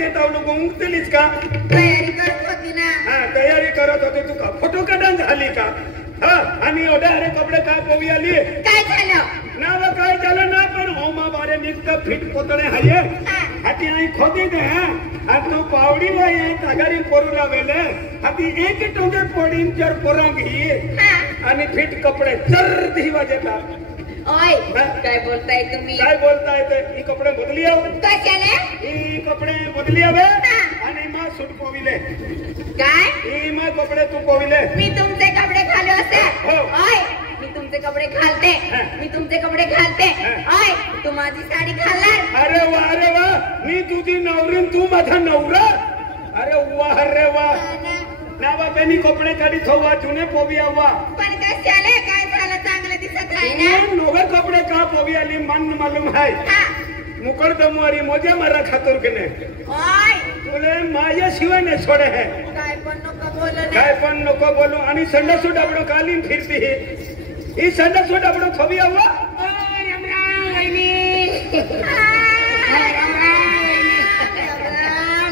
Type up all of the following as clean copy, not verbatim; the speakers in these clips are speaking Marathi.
देत आवलो गुंगतलीस का तयारी करत होती ना हा तयारी करत होती तू का फोटो काढून झाली का हा आणि एवढे अरे कपडे काय पोवी आली काय झालं ना व काय झालं ना पण होमा बारे निघत फिट पोतळे हाये हाती आई खोदी दे हा तू पावडी वाय तगारी पोरूला वेले हाती एक टोंगे पोडीन चर पोरांगी आणि फिट कपडे चर दिवा देता ओय काय बोलताय तुम्ही काय बोलताय ते ही कपडे बदली आव कशाले ही कपडे बदली आवे आणि मा सूट पोविले काय ही मा कपडे तू पोविले मी तुमचे कपडे घालू असे हो. ओय मी तुमचे कपडे घालते मी तुमचे कपडे घालते ओय तू माझी साडी घालणार अरे वा मी तुझी नवरीन तू माझा नवरा अरे वाह रे वाह नावा त्यांनी कपडे काढीत हवा जुने पोवी हवा पण कशाले काय झालं चांगलं दिसत आहे ना नवे कपडे का पोवी आली मन मालूम है मुकड़ दमवारी मोजा मारा खातर के ने ओय तुले माया शिवाय ने छोड़े है काय पण नको बोलू आणि संडा सूट आपणो कालीन फिरती ही संडा सूट आपणो थवी हवा राम राम वहिनी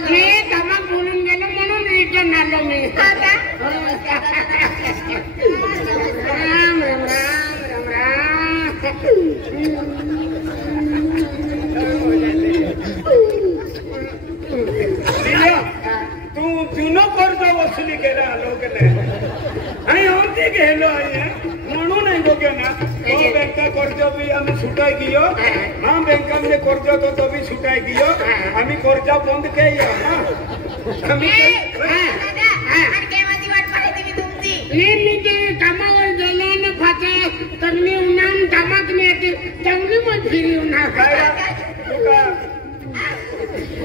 मी धमक बोलून गेलो म्हणून रिटर्न आलो मी राम राम राम राम राम तू जुनो कर्ज वसुली केला लोक आणि होती गेलो आहे म्हणून नाही दोघे ना बँका कर्ज बी आम्ही सुटाय गियो हा बँका मध्ये कर्ज होतो तो बी सुटाय गियो आम्ही कर्ज बंद केलं कामावर गेले ना फाटे तर मी उन्हाळून कामात मिळते तेवढी मग फिरी उन्हा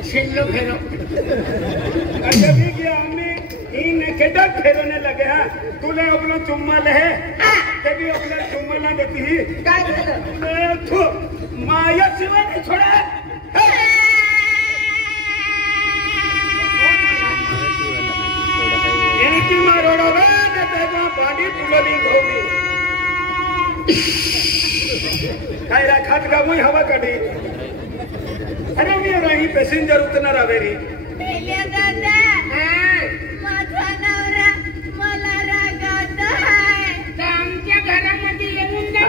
शिल्लो फेरो अच्छा भी गया हमने इन केटा फेरोने लगे हाँ तूने अपना चुम्मा ले तभी अपना चुम्मा ना देती ही काय झालं तू माया सिवा नहीं छोड़ा इनकी मारोड़ा वे न तेरा बॉडी तुलनी होगी काय राखात का मुई हवा कड़ी अरे मी राही पॅसेंजर उतरणार आवेरी दादा माझा नवरा मला रागावत आहे आमच्या घरामध्ये येऊन जा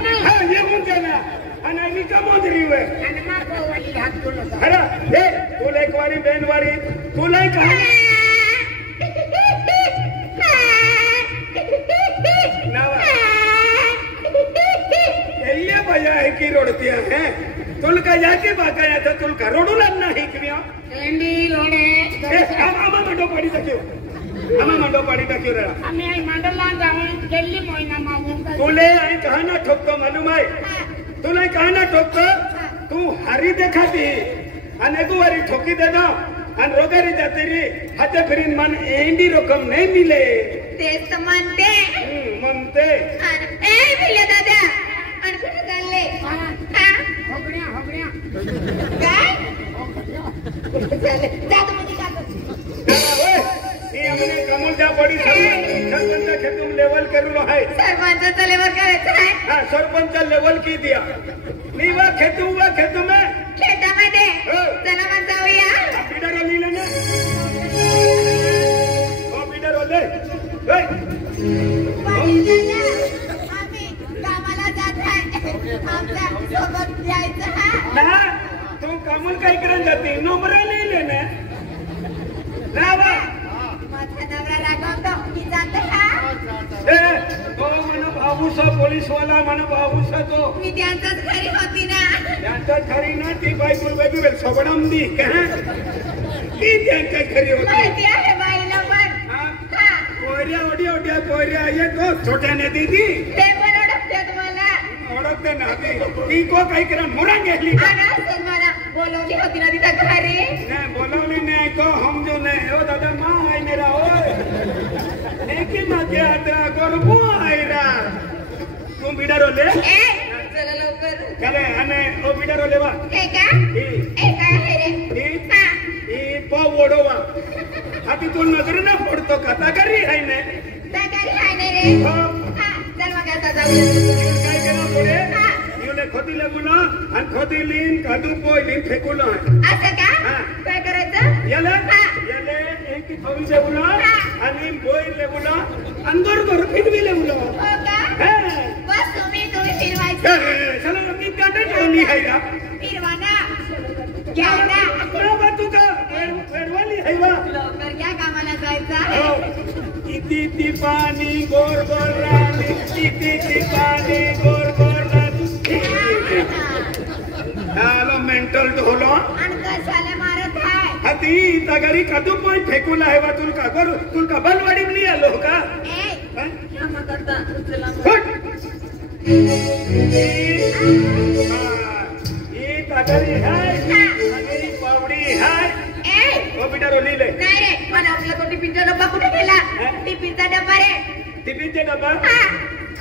आणि आम्ही कमोदरी वे आणि मग गोवाली हात बोलत अरे हे तुला एक वारी बेन वारी तुला कहा नावा एल्ले भैया है की रोडतिया है तुलका जाके बाका या तर तुलका रोडूला नाही किया एंडी रोडे आमा मंडो पाडी टाक्यो रे आम्ही आई मंडला जाऊन दिल्ली महिना मागून तुले आई कहाना ठोकतो मालूम है तुला कहाना ठोकतो तू हारी देखाती आणि गुवारी ठोकी दे ना आणि रोगारी जाते रे हाते फिरीन मन एंडी रकम नाही मिले तेच तर म्हणते ए भिले दादा आणि कुठे चालले हगड्या काय जातो मध्ये हमने कमलजा बड़ी सरपंच खेतुम लेवल करूलो है सरपंचाचा लेवल करायचं आहे हां सरपंच लेवल की दिया मी वा खेतू में खेतामध्ये चला मग जाऊया बिडर लिहिलं ना हो बिडर ओले आम्ही कामाला जात आहे आमच्या सोबत जायचं ना तू कमल काय करत जाते नंबर लिहिले ना रावा माझा नवरा रागवतो मी जाते तो मन बाबूसा पोलीस वाला मन बाबूसा तो मी त्यांच्याच घरी होती ना त्यांच्या घरी ना ती बायकुल बेबी वेल सोबडम दी का ती त्यांच्या घरी होती माहिती आहे बाईला पण पोऱ्या ये तो छोट्याने दीदी ते पण ओळखते तुम्हाला ओळखते ना ती को काही करा मोरा गेली मला बोलवली होती ना तिथं घरी नाही बोलवली नाही को हम जो नाही हो दादा माँ है मेरा ओय एक ही माँ के आदरा गोरबू आयरा तुम बिडा रोले चला लवकर चले अने ओ बिडा रोले वा हे का ए काय आहे रे ही पाव ओढवा हाती तू नजर ना पडतो का तागारी आहे ना तागारी आहे ना रे चल मग आता जाऊया काय केलं पुढे युले खोदी लागून आणि खोदी लीन कादू पोय लीन फेकून असं का काय करायचं याला याले एक थोडी लेवला आणि बोई लेवला अंदर घर फिरवी लेवला बस तुम्ही फिरवायचं चला मी काटे ठेवली आहे या फिरवा ना क्या ना बाबा तू का वेडवाली आहे वा लवकर क्या कामाला जायचं इति ती पाणी गोर गोर राणी इति ती पाणी गोर गोर राणी हॅलो मेंटल ढोलो आणि कशाला मारत आहे हाती तगरी कदू पण फेकून आहे वा तुलका करू तुलका बलवाडी नाही आलो का क्षमा करता उचला ये तगरी है आणि पावडी है ओ बेटा रोली ले नाही रे पण आपला तो टिफिनचा डब्बा कुठे गेला टिफिनचा डब्बा रे टिफिनचा डब्बा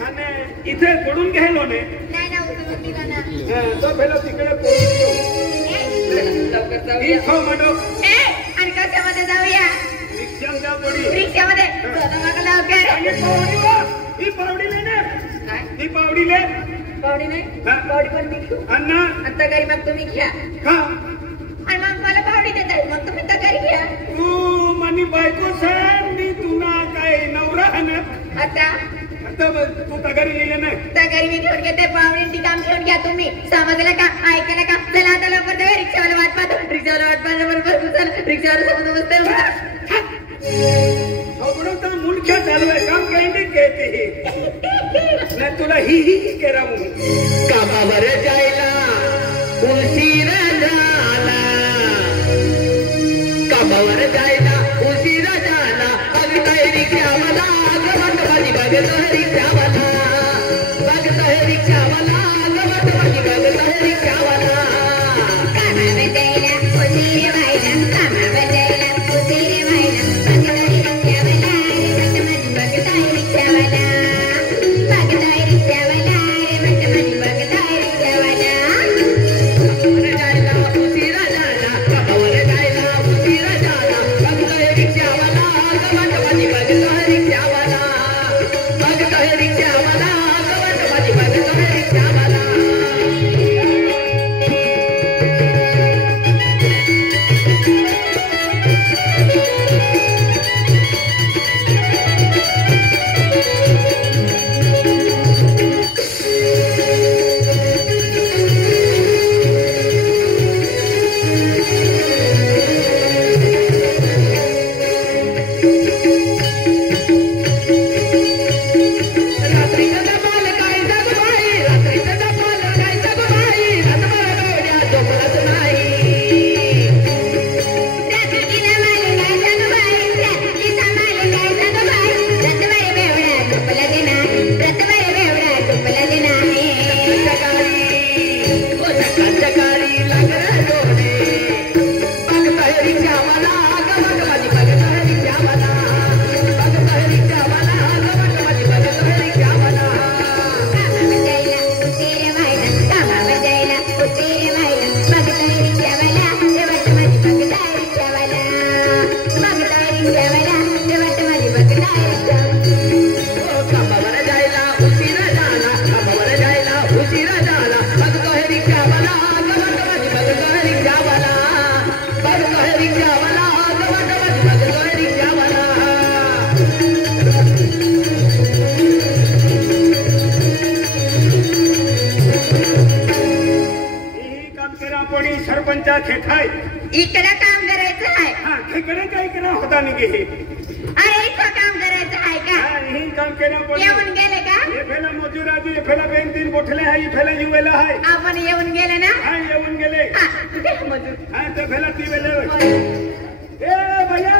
आणि इथे पडून गेलो ने नाही ना उचलून दिला ना तो पहिला तिकडे पडून लवकर जाऊया हो मडो आणि कशामध्ये जाऊया रिक्षात जा पडी रिक्षामध्ये चला मग लवकर आणि पावडी वा ही पावडी ले ना ही पावडी ले पावडी नाही पावडी पण मी घेऊ अन्ना आता घरी मग तुम्ही घ्या हा आणि मग मला पावडी देताय मग तुम्ही तर घरी घ्या तू मनी बायको सर मी तुला काय नवरा है ना आता तू तगरी लिहिले नाही तर घरी मी घेऊन घेते पावडींची काम घेऊन घ्या तुम्ही समजलं का ऐकलं का चला आता लवकर जाऊया रिक्षावाला वाट पाहतो रिक्षावाला वाट पाहतो बरोबर चल रिक्षावाला समोर बसते सगळं तर मुलख्या चालू आहे काम काही नाही कहते नाही तुला ही के राहू कामावर जायला उशीर झाला कामावर जायला उशीर झाला बघतोय रिक्षावाला गवतवाली बघतोय रिक्षावाला बघतोय रिक्षावाला गवतवाली बघतोय रिक्षावाला कामावर जायला उशीर व्हायला कामावर जायला उशीर व्हायला बघतोय रिक्षावाला बघतोय रिक्षावाला बघतोय रिक्षावाला जायला उशीर झाला कामावर जायला उशीर झाला बघतोय रिक्षावाला गवतवाली बघतोय रिक्षावाला बघतोय रिक्षावाला गवतवाली बघतोय रिक्षावाला सरपंचा खेखाय इकडे काम करायचं आहे हा खेकडे काय करा होता निघे अरे इथं काम करायचं आहे का ही काम केला पडे येऊन गेले का हे फेला मजुराजी फेला बेन तीन बोठले आहे फेला युवेला आहे आपण येऊन गेले ना हा येऊन गेले कुठे मजूर हा ते फेला ती वेले ए भैया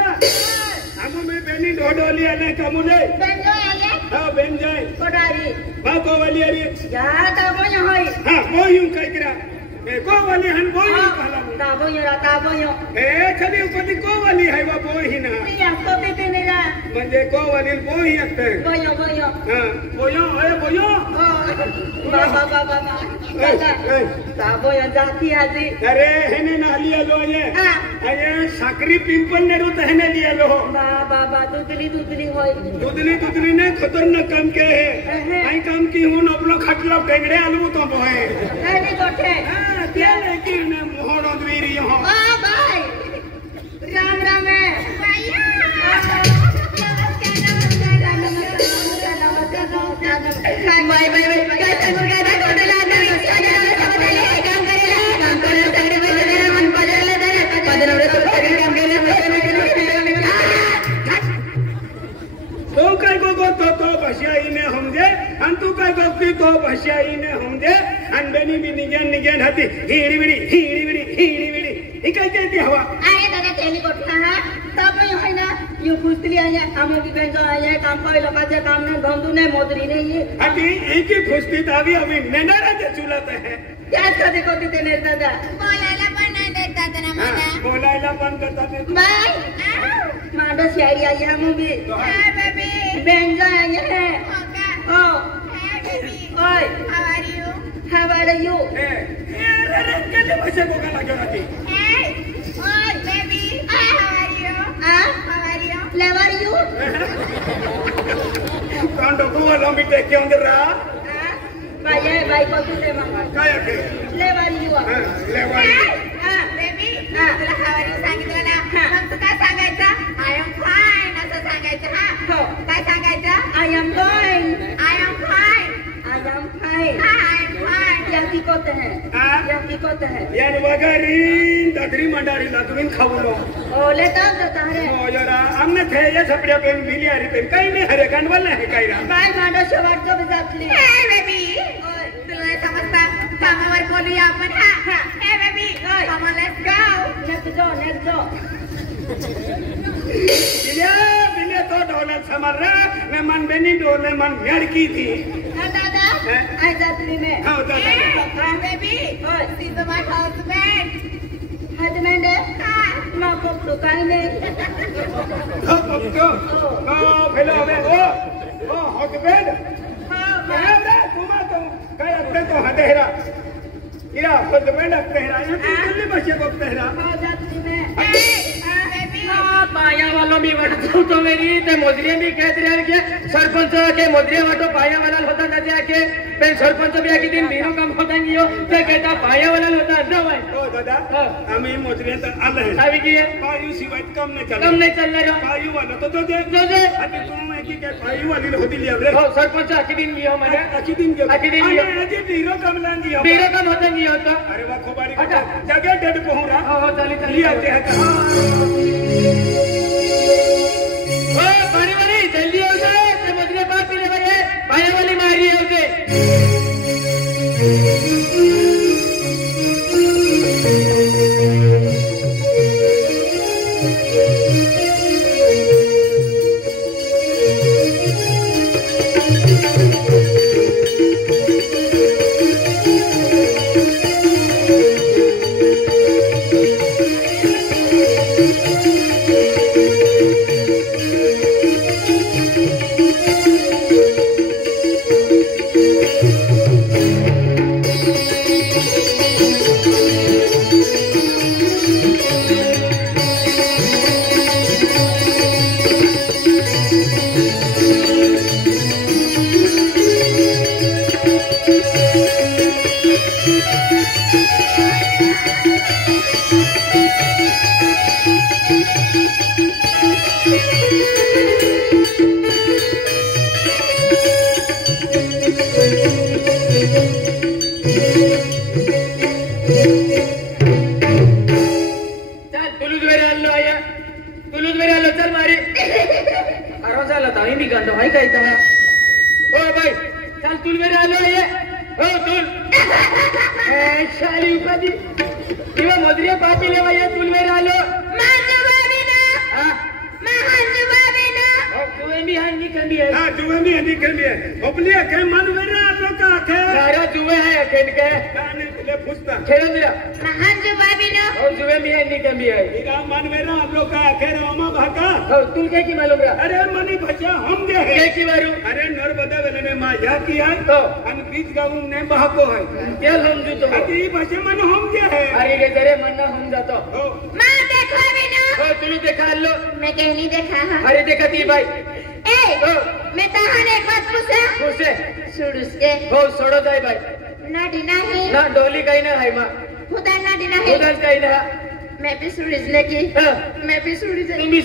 हमो में बेनी ढोढोली आने कमुले बेंजो आले हा बेन जाय कोडारी बाको वाली अरे या ताबो होय हा मोयू काय करा ए को वाली हन बोई कहला ताबो ए कधी उपदी को वाली है वा बोई ना या कोते तेनेरा म्हणजे को वाली बोई असते बोयो हा बोयो ए बोयो बाबा ताबो जाती हाजी अरे हेने ना लिया लो ये अये साकरी पिंपल नेरू तहने लिया लो बाबा दुधली होय ने खतरनाक काम के है आई काम की हूं अपनो खटला टेंगड़े आलू तो बोए अरे गोठे हां ते लेकिन मोहरो द्वीरी हो भाई ती हिडी ही काय कहती हवा अरे दादा तेली कोठा हा तब है ना यू खुशली आया हम की बेंच आया काम कोई लोकांचे काम ने धंधू ने मोदरी ने ये अभी एक ही खुशती तावी अभी नेनाराचे चुलत है क्या कधी कोती ते ने दादा बोलायला पण नाही देत दादा मला बोलायला पण करतात बाय माडो शायरी आई हम भी हाय बेबी बेंच आया है हो का ओ हाय बेबी ओय how are you how are you अरे केले पैसे को का लागो राती हाय ओय बेबी हाउ आर यू आ हाउ आर यू लेवर यू कांडो को वाला मिटे के अंदर रा बाय कोती ते मग काय के लेवर यू ले वाली बेबी तुला हाउ आर यू सांगितलं ना मग तू काय सांगायचं आय एम फाईन असं सांगायचं हा हो काय सांगायचं I am going I am fine I am fine I am fine या की कोते हैं हां या की कोते हैं यार वगैरी ददरी मंडारी लागून खावलो ओले तब देता है ओ जरा हमने थे ये छपड़िया पे मिली आ रही पे काही नाही हरे कांडवल नाही काही रा बाय माडो शेवट जो जातली हाय बेबी तुला नाही समजतं कामावर बोलूया आपण हा हे baby come on let's go next जो बिले तो डोलत समर रा मैं मन बेनी डोले मन मेड़की थी दादा आई जातली में हां दादा hi baby she is my husband husband मां को दुकान में तो फेलो बे ओ हस्बैंड हां रे तुमा तो काय अपने तो हदेरा इरा हस्बैंड अपनेरा ये दिल्ली बसे को अपनेरा हां जातली में बेबी पाया वालों भी वटतो तो मेरी ते मोदरिया भी कहते रहे के सरपंच के मोदरिया वाटो पाया वाला होता न जाके पेन सरपंच भी आकी दिन बीरो काम होता गियो ते कहता पाया वाला होता न भाई ओ दादा आम्ही मोजरे तर आले सावी की पायू शिवाय कम नाही कम नहीं चल रहा पायू वाला तो दे दे आता तू मैं की काय पायू वाली होती लिया हो सरपंच आकी दिन गियो मैंने आखी दिन गे आखी दिन गियो अरे बीरो कम लांगी बीरो काम होता गियो तो अरे वाह खोबारी जगह डेड पहुंरा हो चली चली लिया के है ओ बड़ी बड़ी जल्दी आओ ते मोदरिया बात पीले भाई पाया वाली मारी है उसे अरे मनी बचा हम जे है की मारू अरे नर्मदा वेले ने मा या किया तो अन बीच गाऊं ने बहको है तेल हम जो तो अति बचे मन हम जे है अरे रे तेरे मन ना हम जातो मां देखो बिना ओ तुलू देखा लो मैं कहनी देखा हां अरे देखा ती भाई ए मैं तहां एक बात पूछे पूछे के हो छोड़ो जाए भाई ना डिना है ना डोली कहीं ना है मां खुदा ना डिना है उधर कहीं ना मैं भी सुड़ीजने की हाँ। मैं भी सुड़ी तुम भी